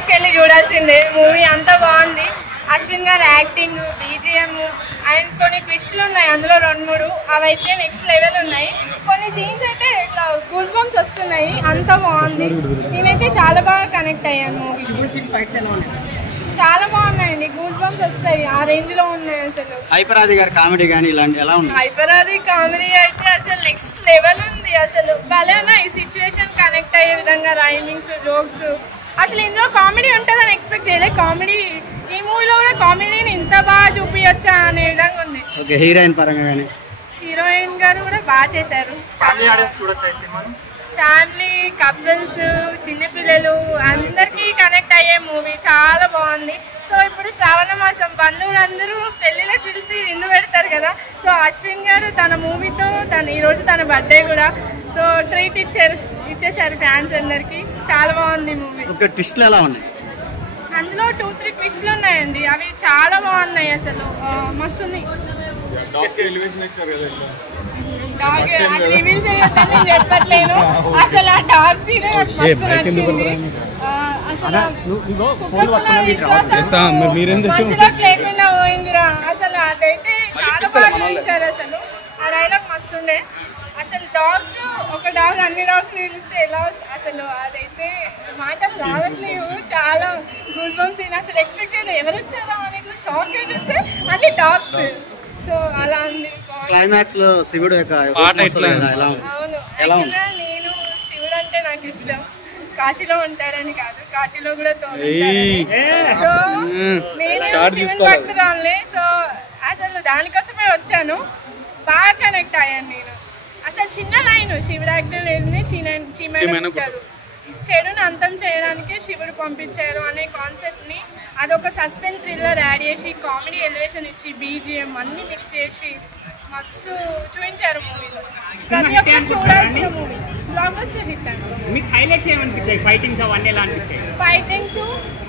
Theatres కి వెళ్ళి చూడాల్సిందే మూవీ. అంతా బాగుంది. అశ్విన్ గారి యాక్టింగ్, బీజిఎం అండ్ కొన్ని ట్విస్ట్లు ఉన్నాయి అందులో 2-3 అవైతే నెక్స్ట్ లెవెల్ ఉన్నాయి. కొన్ని సీన్స్ అయితే ఇట్లా గూస్ బంప్స్ వస్తున్నాయి. అంతా బాగుంది. నేనైతే చాలా బాగా కనెక్ట్ అయ్యాను మూవీ. చాలా బాగున్నాయండి. గూస్ బంప్స్ వస్తాయి. ఆ రేంజ్ లో ఉన్నాయి. అసలు హైపరాది గారి కామెడీ కానీ ఇలాంటి ఎలా ఉంది? హైపరాది కామెడీ అయితే అసలు నెక్స్ట్ లెవెల్ ఉంది. అసలు భలేనా ఈ సిచ్యువేషన్ కనెక్ట్ అయ్యే విధంగా రైమింగ్స్, జోక్స్. అసలు ఇందులో కామెడీ ఉంటుందని ఎక్స్పెక్ట్ చేయలేదు. కామెడీ ఈ మూవీలో కూడా కామెడీని ఇంత బాగా చూపించచ్చా అనే విధంగా ఉంది. హీరోయిన్ పరంగా కానీ హీరోయిన్ గారు కూడా బాగా చేశారు. ఫ్యామిలీ, కపుల్స్, చిన్నపిల్లలు అందరికీ కనెక్ట్ అయ్యే మూవీ. చాలా బాగుంది. సో ఇప్పుడు శ్రావణ మాసం బంధువులందరూ పెళ్లిళ్ళకి పిలిచి విందు పెడతారు కదా. సో అశ్విన్ గారు తన మూవీతో ఈరోజు తన బర్త్డే కూడా సో ట్రీట్ ఇచ్చేసారు ఫ్యాన్స్ అందరికి. చాలా బాగుంది మూవీ. ట్విస్ట్లు ఎలా ఉన్నాయి? అందులో 2-3 ట్విస్ట్లు ఉన్నాయండి. అవి చాలా బాగున్నాయి. అసలు మస్తు ఉంది. రివీల్ చేయొద్దని నేను చెప్పట్లేను. అసలు ఆ డాగ్ సీన్ మస్తు నచ్చింది. అసలు మనుషులకు లేకుండా పోయిందిరా. అసలు అదైతే చాలా బాగా చూపించారు. అసలు ఆ డైలాగ్ మస్తుండే. అసలు డాగ్స్, ఒక డాగ్ అన్ని డాగ్స్ నిలిస్తే ఎలా అసలు అదైతే మాటలు రావట్లేవు. చాలా గూస్ బంప్స్ సీన్. అసలు ఎక్స్పెక్ట్ చేయలేదు. ఎవరు వచ్చారా అని షాక్ గా చూస్తే అన్ని డాగ్స్. సో అలా ఉంది. క్లైమాక్స్ లో శివుడు అవును. నేను శివుడు అంటే నాకు ఇష్టం. కాశీలో ఉంటాడని కాదు, కాశీలో కూడా సో నేను శివుని భక్తురాలే. సో అసలు దానికోసమే వచ్చాను. బాగా కనెక్ట్ అయ్యాను నేను. అసలు చిన్న లైన్ శివుడు యాక్టర్ లేదని చీమను చెడును అంతం చేయడానికి శివుడు పంపించారు అనే కాన్సెప్ట్ ని అదొక సస్పెన్స్ థ్రిల్లర్ యాడ్ చేసి కామెడీ ఎలివేషన్ ఇచ్చి బీజిఎం అన్ని మిక్స్ చేసి మస్తు చూపించారు మూవీలో. ప్రతి ఒక్కరు చూడాల్సిన మూవీ. బ్లాక్ బస్టర్ హిట్ అండి. ఫైటింగ్స్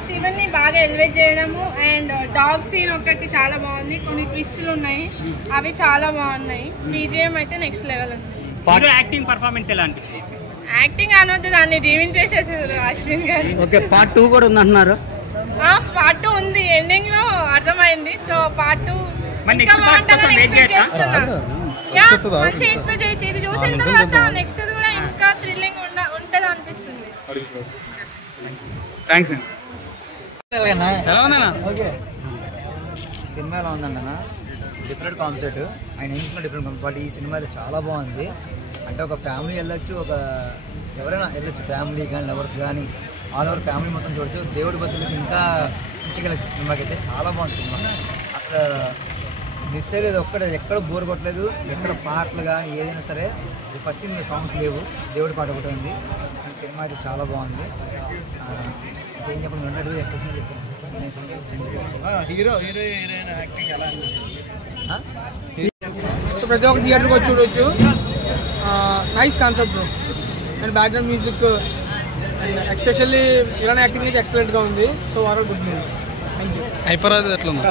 శివుని బాగా ఎలివేట్ చేయడము అండ్ డాగ్ సీన్ ఒకటి చాలా బాగుంది. కొన్ని ట్విస్టులు ఉన్నాయి. అవి చాలా బాగున్నాయి. బీజిఎం అయితే నెక్స్ట్ లెవెల్ ఉంది. యాక్టింగ్ పర్ఫార్మెన్స్ ఎలా అనిపించింది? యాక్టింగ్ అనొద్దు, దాన్ని జీవించేసేసారు అశ్విన్ గారు. పార్ట్ 2 కూడా ఉంది అంటున్నారు. పార్ట్ 2 ఉంది. ఎండింగ్ లో అర్థమైంది. సో పార్ట్ 2 ఇంకా బాగుంటుందని ఎక్స్పెక్ట్ చేస్తున్నా. మంచి ఎక్స్పెక్ట్ చేయొచ్చు. ఇది చూసిన తర్వాత నెక్స్ట్ కూడా ఇంకా థ్రిల్లింగ్ ఉంటది అనిపిస్తుంది. సినిమా ఎలా ఉందన్న? Different concept. ఆయన ఎంచుకున్న డిఫరెంట్ కాన్సెప్ట్. బట్ ఈ సినిమా అయితే చాలా బాగుంది. అంటే ఒక ఫ్యామిలీ వెళ్ళొచ్చు, ఎవరైనా వెళ్ళొచ్చు. ఫ్యామిలీ కానీ, లవర్స్ కానీ, ఆల్ ఓవర్ ఫ్యామిలీ మొత్తం చూడొచ్చు. దేవుడి బతులకి ఇంకా ఉంచగలచ్చు. సినిమాకి అయితే చాలా బాగుంది సినిమా. అసలు మిస్ అయ్యేది ఎక్కడ బోర్ కొట్టలేదు. ఎక్కడ పాటలు కానీ ఏదైనా సరే. ఫస్ట్ ఇంకా సాంగ్స్ లేవు, దేవుడి పాట ఒకటి ఉంది. సినిమా అయితే చాలా బాగుంది. ఏం చెప్పండి, 100% చెప్పాను. సో ప్రతి ఒక్క థియేటర్కి వచ్చి చూడవచ్చు. Nice concept and background music and especially ఇలాంటి యాక్టింగ్ అయితే ఎక్సలెంట్గా ఉంది. So overall good movie. Thank you. Hyper Aadi ఎట్లా ఉంది?